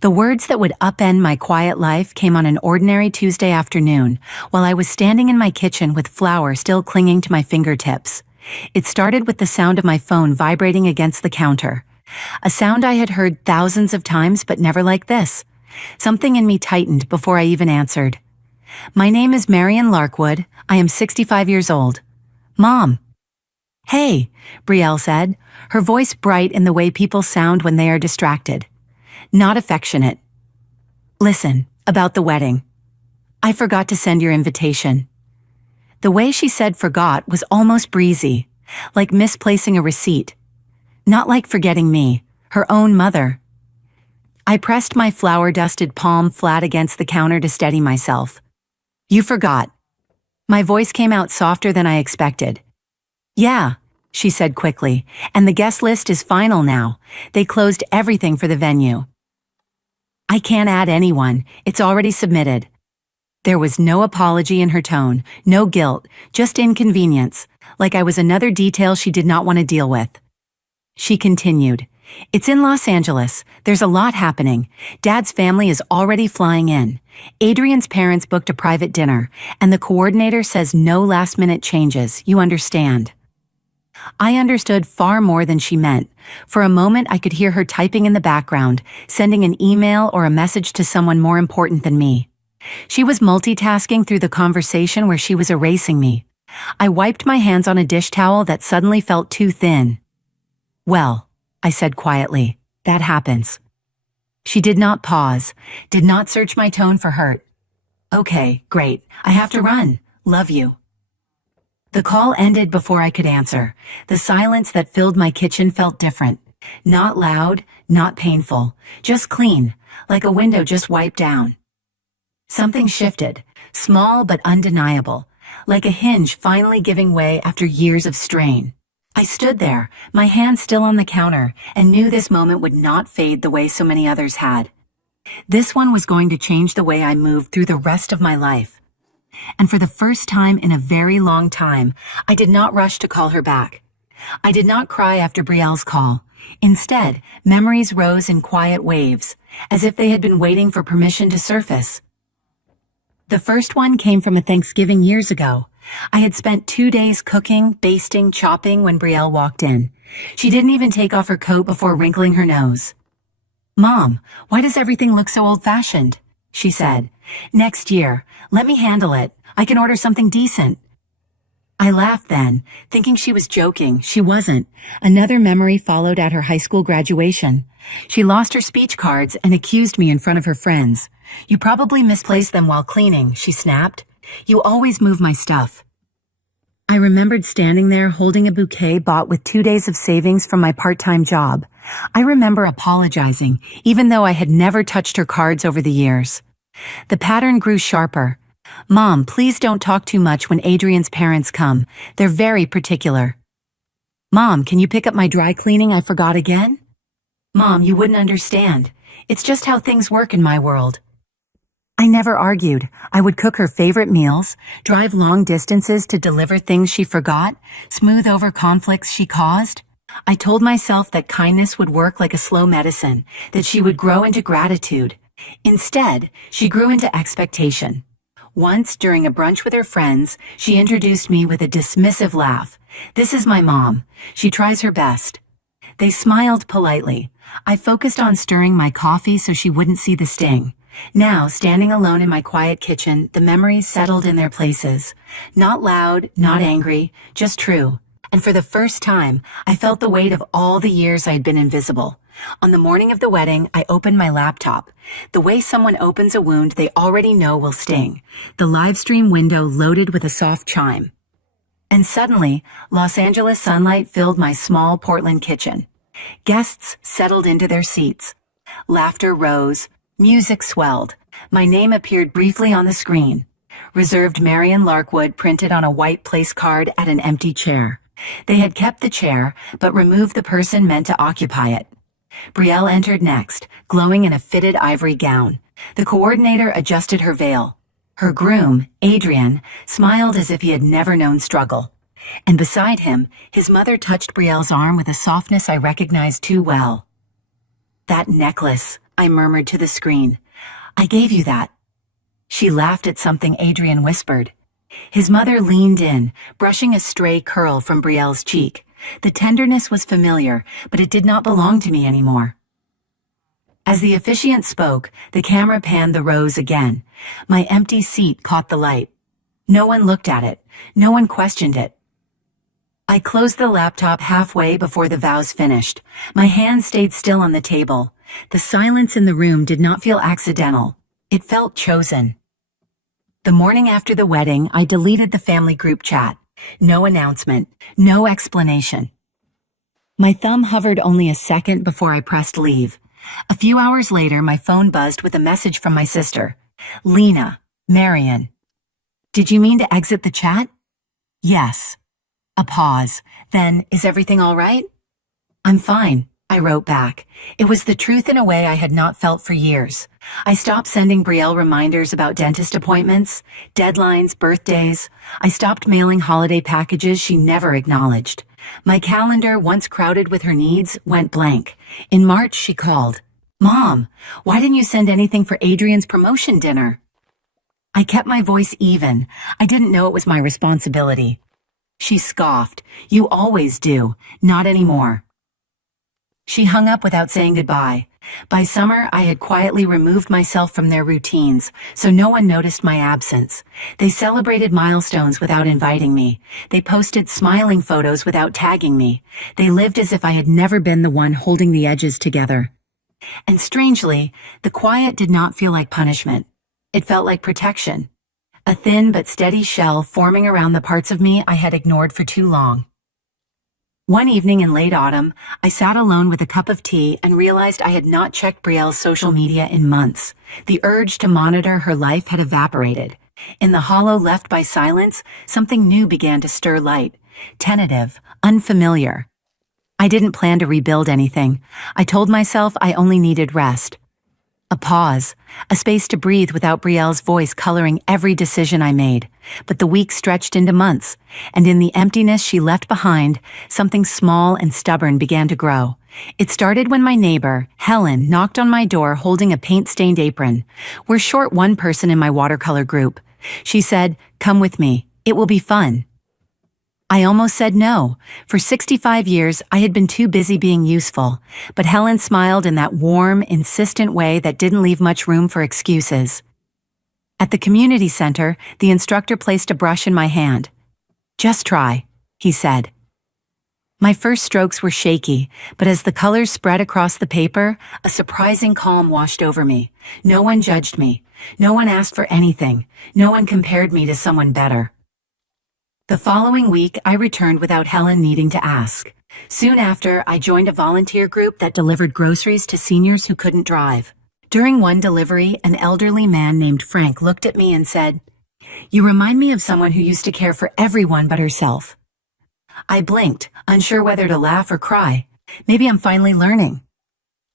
The words that would upend my quiet life came on an ordinary Tuesday afternoon, while I was standing in my kitchen with flour still clinging to my fingertips. It started with the sound of my phone vibrating against the counter. A sound I had heard thousands of times, but never like this. Something in me tightened before I even answered. "My name is Marian Larkwood. I am 65 years old. Mom." "Hey," Brielle said, her voice bright in the way people sound when they are distracted. Not affectionate. "Listen, about the wedding. I forgot to send your invitation." The way she said forgot was almost breezy, like misplacing a receipt. Not like forgetting me, her own mother. I pressed my flour-dusted palm flat against the counter to steady myself. "You forgot." My voice came out softer than I expected. "Yeah," she said quickly, "and the guest list is final now. They closed everything for the venue." "I can't add anyone. It's already submitted." There was no apology in her tone, no guilt, just inconvenience, like I was another detail she did not want to deal with. She continued, "It's in Los Angeles. There's a lot happening. Dad's family is already flying in. Adrian's parents booked a private dinner, and the coordinator says no last-minute changes, you understand." I understood far more than she meant. For a moment I could hear her typing in the background, sending an email or a message to someone more important than me. She was multitasking through the conversation where she was erasing me. I wiped my hands on a dish towel that suddenly felt too thin. "Well," I said quietly, "that happens." She did not pause, did not search my tone for hurt. "Okay, great. I have to run. Love you." The call ended before I could answer. The silence that filled my kitchen felt different. Not loud, not painful, just clean, like a window just wiped down. Something shifted, small but undeniable, like a hinge finally giving way after years of strain. I stood there, my hand still on the counter, and knew this moment would not fade the way so many others had. This one was going to change the way I moved through the rest of my life. And for the first time in a very long time, I did not rush to call her back. I did not cry after Brielle's call. Instead, memories rose in quiet waves, as if they had been waiting for permission to surface. The first one came from a Thanksgiving years ago. I had spent 2 days cooking, basting, chopping when Brielle walked in. She didn't even take off her coat before wrinkling her nose. "Mom, why does everything look so old-fashioned?" she said. "Next year. Let me handle it. I can order something decent." I laughed then, thinking she was joking. She wasn't. Another memory followed at her high school graduation. She lost her speech cards and accused me in front of her friends. "You probably misplaced them while cleaning," she snapped. "You always move my stuff." I remembered standing there holding a bouquet bought with 2 days of savings from my part-time job. I remember apologizing, even though I had never touched her cards over the years. The pattern grew sharper. "Mom, please don't talk too much when Adrian's parents come. They're very particular." "Mom, can you pick up my dry cleaning? I forgot again?" "Mom, you wouldn't understand. It's just how things work in my world." I never argued. I would cook her favorite meals, drive long distances to deliver things she forgot, smooth over conflicts she caused. I told myself that kindness would work like a slow medicine, that she would grow into gratitude. Instead, she grew into expectation. Once, during a brunch with her friends, she introduced me with a dismissive laugh. "This is my mom. She tries her best." They smiled politely. I focused on stirring my coffee so she wouldn't see the sting. Now, standing alone in my quiet kitchen, the memories settled in their places. Not loud, not angry, just true. And for the first time, I felt the weight of all the years I had been invisible. On the morning of the wedding, I opened my laptop. The way someone opens a wound they already know will sting. The live stream window loaded with a soft chime. And suddenly, Los Angeles sunlight filled my small Portland kitchen. Guests settled into their seats. Laughter rose. Music swelled. My name appeared briefly on the screen. Reserved Marian Larkwood printed on a white place card at an empty chair. They had kept the chair, but removed the person meant to occupy it. Brielle entered next, glowing in a fitted ivory gown. The coordinator adjusted her veil. Her groom, Adrian, smiled as if he had never known struggle. And beside him, his mother touched Brielle's arm with a softness I recognized too well. "That necklace," I murmured to the screen. I gave you that. She laughed at something Adrian whispered. His mother leaned in, brushing a stray curl from Brielle's cheek. The tenderness was familiar, but it did not belong to me anymore. As the officiant spoke, the camera panned the rose again. My empty seat caught the light. No one looked at it. No one questioned it. I closed the laptop halfway before the vows finished. My hand stayed still on the table. The silence in the room did not feel accidental. It felt chosen. The morning after the wedding, I deleted the family group chat. No announcement, no explanation. My thumb hovered only a second before I pressed leave. A few hours later, my phone buzzed with a message from my sister. Lena, Marion. Did you mean to exit the chat? Yes. A pause. Then, is everything all right? I'm fine, I wrote back. It was the truth in a way I had not felt for years. I stopped sending Brielle reminders about dentist appointments, deadlines, birthdays. I stopped mailing holiday packages she never acknowledged. My calendar, once crowded with her needs, went blank. In March, she called. Mom, why didn't you send anything for Adrian's promotion dinner? I kept my voice even. I didn't know it was my responsibility. She scoffed. You always do. Not anymore. She hung up without saying goodbye. By summer, I had quietly removed myself from their routines, so no one noticed my absence. They celebrated milestones without inviting me. They posted smiling photos without tagging me. They lived as if I had never been the one holding the edges together. And strangely, the quiet did not feel like punishment. It felt like protection. A thin but steady shell forming around the parts of me I had ignored for too long. One evening in late autumn, I sat alone with a cup of tea and realized I had not checked Brielle's social media in months. The urge to monitor her life had evaporated. In the hollow left by silence, something new began to stir light. Tentative, unfamiliar. I didn't plan to rebuild anything. I told myself I only needed rest. A pause, a space to breathe without Brielle's voice coloring every decision I made. But the weeks stretched into months, and in the emptiness she left behind, something small and stubborn began to grow. It started when my neighbor, Helen, knocked on my door holding a paint-stained apron. We're short one person in my watercolor group. She said, "Come with me. It will be fun." I almost said no. For 65 years, I had been too busy being useful, but Helen smiled in that warm, insistent way that didn't leave much room for excuses. At the community center, the instructor placed a brush in my hand. "Just try," he said. My first strokes were shaky, but as the colors spread across the paper, a surprising calm washed over me. No one judged me. No one asked for anything. No one compared me to someone better. The following week, I returned without Helen needing to ask. Soon after, I joined a volunteer group that delivered groceries to seniors who couldn't drive. During one delivery, an elderly man named Frank looked at me and said, "You remind me of someone who used to care for everyone but herself." I blinked, unsure whether to laugh or cry. Maybe I'm finally learning.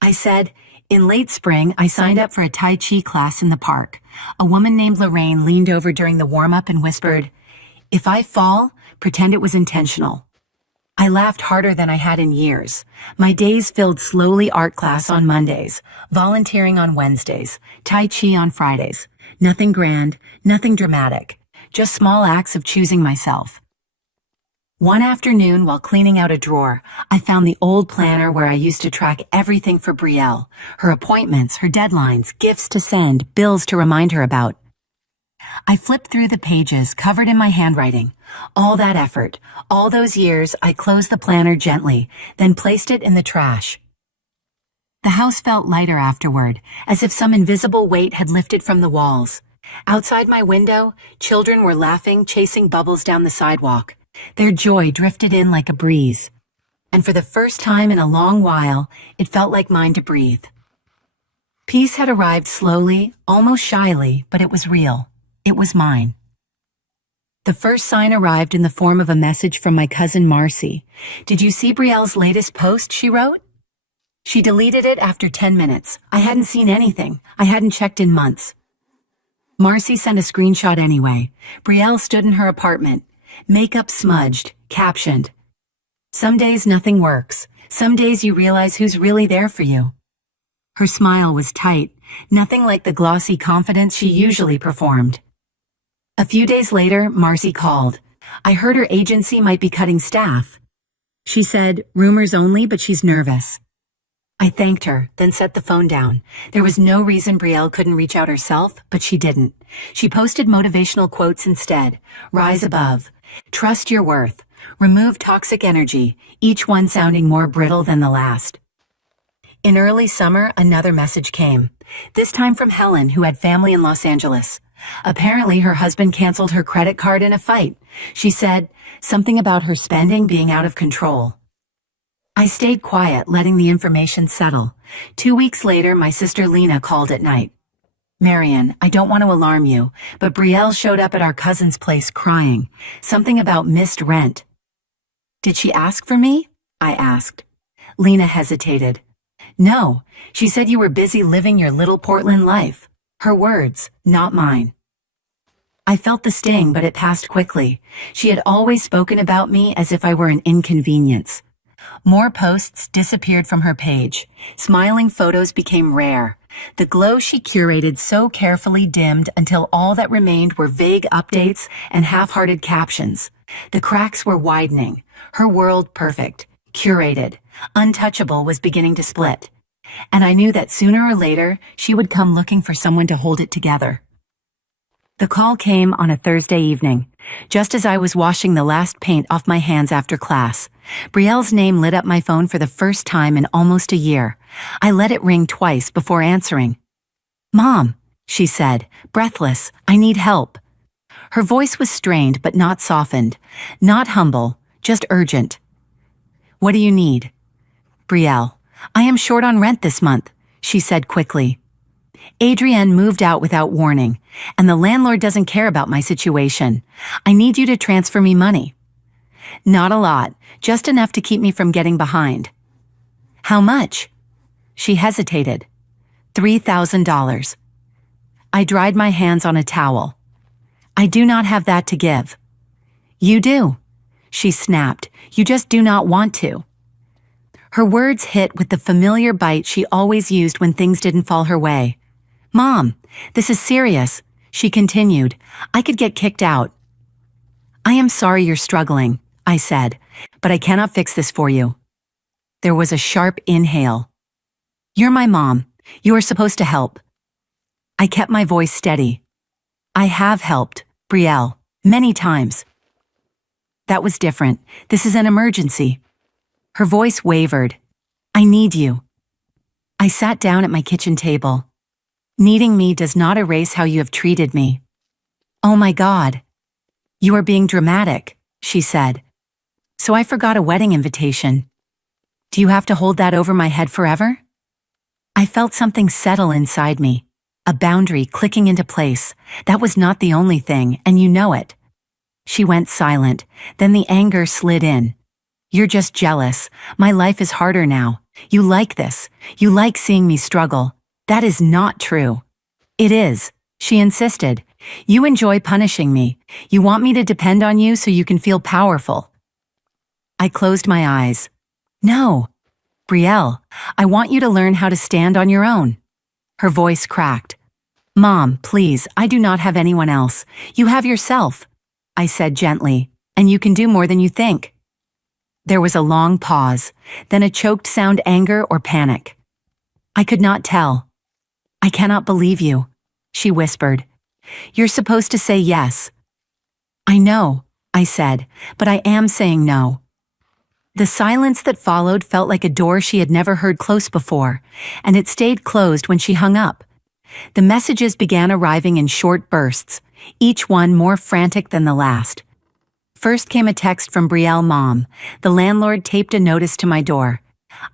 I said, "In late spring, I signed up for a Tai Chi class in the park. A woman named Lorraine leaned over during the warm-up and whispered, 'If I fall, pretend it was intentional.'" I laughed harder than I had in years. My days filled slowly art class on Mondays, volunteering on Wednesdays, Tai Chi on Fridays. Nothing grand, nothing dramatic, just small acts of choosing myself. One afternoon, while cleaning out a drawer, I found the old planner where I used to track everything for Brielle, her appointments, her deadlines, gifts to send, bills to remind her about. I flipped through the pages, covered in my handwriting. All that effort, all those years, I closed the planner gently, then placed it in the trash. The house felt lighter afterward, as if some invisible weight had lifted from the walls. Outside my window, children were laughing, chasing bubbles down the sidewalk. Their joy drifted in like a breeze. And for the first time in a long while, it felt like mine to breathe. Peace had arrived slowly, almost shyly, but it was real. It was mine. The first sign arrived in the form of a message from my cousin Marcy. "Did you see Brielle's latest post?" she wrote. She deleted it after 10 minutes. I hadn't seen anything. I hadn't checked in months. Marcy sent a screenshot anyway. Brielle stood in her apartment. Makeup smudged, captioned, "Some days nothing works. Some days you realize who's really there for you." Her smile was tight, nothing like the glossy confidence she usually performed. A few days later, Marcy called. I heard her agency might be cutting staff. She said, rumors only, but she's nervous. I thanked her, then set the phone down. There was no reason Brielle couldn't reach out herself, but she didn't. She posted motivational quotes instead. Rise above. Trust your worth. Remove toxic energy, each one sounding more brittle than the last. In early summer, another message came. This time from Helen, who had family in Los Angeles. Apparently, her husband canceled her credit card in a fight. She said something about her spending being out of control. I stayed quiet, letting the information settle. 2 weeks later, my sister Lena called at night. Marian, I don't want to alarm you, but Brielle showed up at our cousin's place crying. Something about missed rent. Did she ask for me? I asked. Lena hesitated. No, she said you were busy living your little Portland life. Her words, not mine. I felt the sting, but it passed quickly. She had always spoken about me as if I were an inconvenience. More posts disappeared from her page. Smiling photos became rare. The glow she curated so carefully dimmed until all that remained were vague updates and half-hearted captions. The cracks were widening. Her world perfect, curated, untouchable was beginning to split. And I knew that sooner or later she would come looking for someone to hold it together. The call came on a Thursday evening, just as I was washing the last paint off my hands after class. Brielle's name lit up my phone for the first time in almost a year. I let it ring twice before answering. Mom, she said, breathless, I need help. Her voice was strained but not softened, not humble, just urgent. What do you need? Brielle, I am short on rent this month, she said quickly. Adrienne moved out without warning, and the landlord doesn't care about my situation. I need you to transfer me money. Not a lot, just enough to keep me from getting behind. How much? She hesitated. $3,000. I dried my hands on a towel. I do not have that to give. You do, she snapped. You just do not want to. Her words hit with the familiar bite she always used when things didn't fall her way. Mom, this is serious, she continued. I could get kicked out. I am sorry you're struggling, I said, but I cannot fix this for you. There was a sharp inhale. You're my mom. You are supposed to help. I kept my voice steady. I have helped, Brielle, many times. That was different. This is an emergency. Her voice wavered. I need you. I sat down at my kitchen table. Needing me does not erase how you have treated me. Oh my God. You are being dramatic, she said. So I forgot a wedding invitation. Do you have to hold that over my head forever? I felt something settle inside me, a boundary clicking into place. That was not the only thing, and you know it. She went silent, then the anger slid in. You're just jealous. My life is harder now. You like this. You like seeing me struggle. That is not true. It is, she insisted. You enjoy punishing me. You want me to depend on you so you can feel powerful. I closed my eyes. No, Brielle, I want you to learn how to stand on your own. Her voice cracked. Mom, please, I do not have anyone else. You have yourself, I said gently, and you can do more than you think. There was a long pause, then a choked sound, anger or panic. I could not tell. I cannot believe you, she whispered. You're supposed to say yes. I know, I said, but I am saying no. The silence that followed felt like a door she had never heard close before, and it stayed closed when she hung up. The messages began arriving in short bursts, each one more frantic than the last. First came a text from Brielle, Mom. The landlord taped a notice to my door.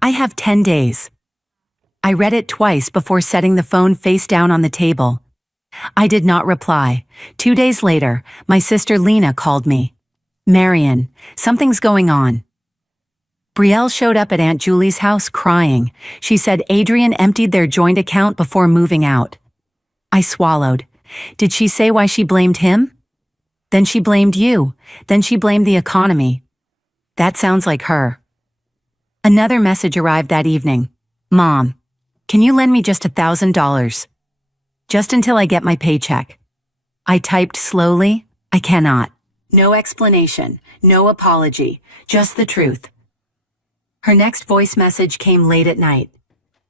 I have 10 days. I read it twice before setting the phone face down on the table. I did not reply. 2 days later, my sister Lena called me. Marian, something's going on. Brielle showed up at Aunt Julie's house crying. She said Adrian emptied their joint account before moving out. I swallowed. Did she say why she blamed him? Then she blamed you. Then she blamed the economy. That sounds like her. Another message arrived that evening. Mom, Can you lend me just $1,000? Just until I get my paycheck. I typed slowly, I cannot. No explanation, no apology, just the truth. Her next voice message came late at night.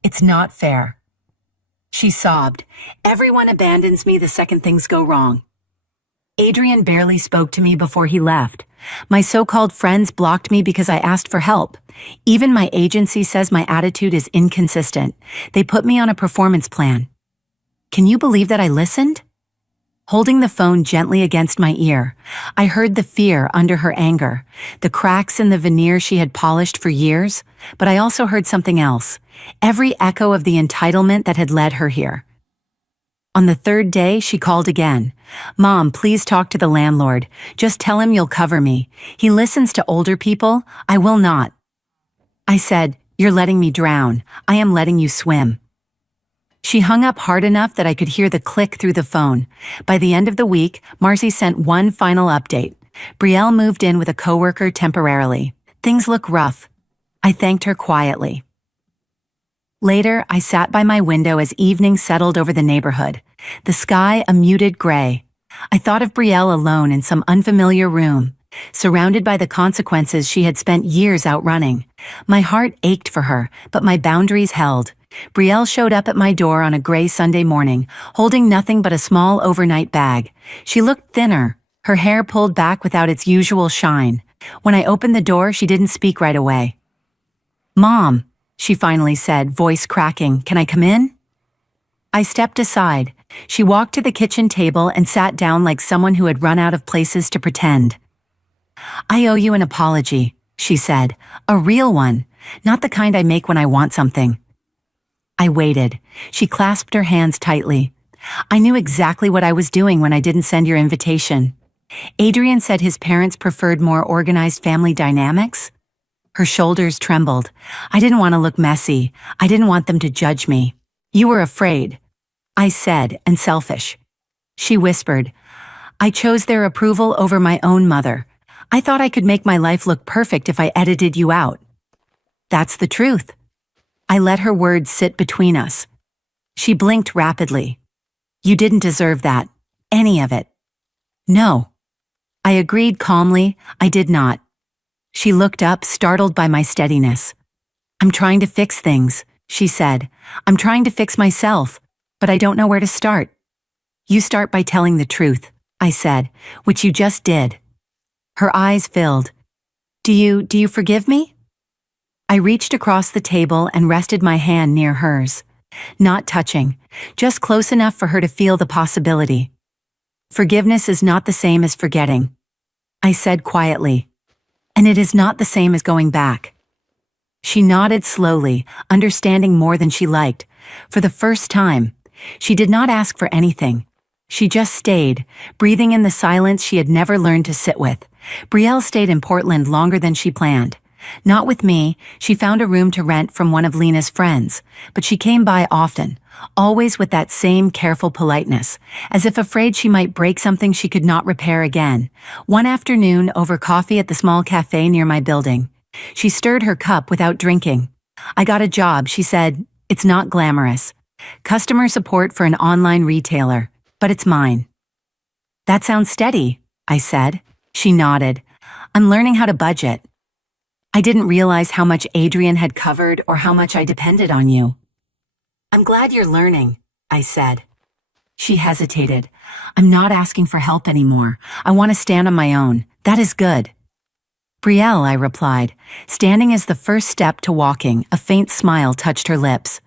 It's not fair. She sobbed. Everyone abandons me the second things go wrong. Adrian barely spoke to me before he left. My so-called friends blocked me because I asked for help. Even my agency says my attitude is inconsistent. They put me on a performance plan. Can you believe that I listened? Holding the phone gently against my ear, I heard the fear under her anger, the cracks in the veneer she had polished for years, but I also heard something else, every echo of the entitlement that had led her here. On the third day, she called again. Mom, please talk to the landlord. Just tell him you'll cover me. He listens to older people. I will not. I said, you're letting me drown. I am letting you swim. She hung up hard enough that I could hear the click through the phone. By the end of the week, Marcy sent one final update. Brielle moved in with a coworker temporarily. Things look rough. I thanked her quietly. Later, I sat by my window as evening settled over the neighborhood. The sky a muted gray. I thought of Brielle alone in some unfamiliar room, surrounded by the consequences she had spent years outrunning. My heart ached for her, but my boundaries held. Brielle showed up at my door on a gray Sunday morning, holding nothing but a small overnight bag. She looked thinner, her hair pulled back without its usual shine. When I opened the door, she didn't speak right away. Mom, she finally said, voice cracking, can I come in? I stepped aside. She walked to the kitchen table and sat down like someone who had run out of places to pretend. I owe you an apology, she said, a real one, not the kind I make when I want something. I waited. She clasped her hands tightly. I knew exactly what I was doing when I didn't send your invitation. Adrian said his parents preferred more organized family dynamics. Her shoulders trembled. I didn't want to look messy. I didn't want them to judge me. You were afraid, I said, and selfish. She whispered, I chose their approval over my own mother. I thought I could make my life look perfect if I edited you out. That's the truth. I let her words sit between us. She blinked rapidly. You didn't deserve that. Any of it. No. I agreed calmly. I did not. She looked up, startled by my steadiness. I'm trying to fix things, she said. I'm trying to fix myself, but I don't know where to start. You start by telling the truth, I said, which you just did. Her eyes filled. Do you forgive me? I reached across the table and rested my hand near hers. Not touching, just close enough for her to feel the possibility. Forgiveness is not the same as forgetting, I said quietly. And it is not the same as going back. She nodded slowly, understanding more than she liked. For the first time, she did not ask for anything. She just stayed, breathing in the silence she had never learned to sit with. Brielle stayed in Portland longer than she planned. Not with me, she found a room to rent from one of Lena's friends, but she came by often, always with that same careful politeness, as if afraid she might break something she could not repair again. One afternoon, over coffee at the small cafe near my building, she stirred her cup without drinking. I got a job, she said. It's not glamorous. Customer support for an online retailer, but it's mine. That sounds steady, I said. She nodded. I'm learning how to budget. I didn't realize how much Adrian had covered or how much I depended on you. I'm glad you're learning, I said. She hesitated. I'm not asking for help anymore. I want to stand on my own. That is good. Brielle, I replied. Standing is the first step to walking. A faint smile touched her lips.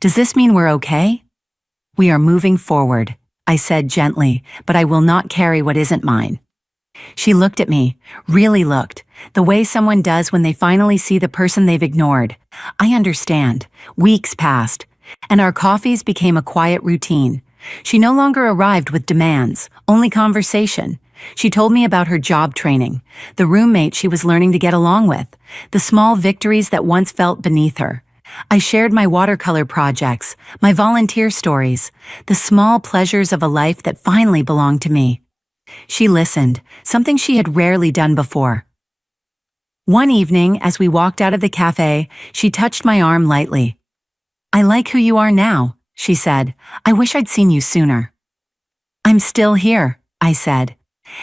Does this mean we're okay? We are moving forward, I said gently, but I will not carry what isn't mine. She looked at me, really looked, the way someone does when they finally see the person they've ignored. I understand. Weeks passed, and our coffees became a quiet routine. She no longer arrived with demands, only conversation. She told me about her job training, the roommate she was learning to get along with, the small victories that once felt beneath her. I shared my watercolor projects, my volunteer stories, the small pleasures of a life that finally belonged to me. She listened, something she had rarely done before. One evening, as we walked out of the cafe, she touched my arm lightly. I like who you are now, she said. I wish I'd seen you sooner. I'm still here, I said.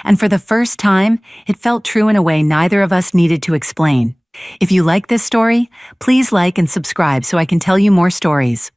And for the first time, it felt true in a way neither of us needed to explain. If you like this story, please like and subscribe so I can tell you more stories.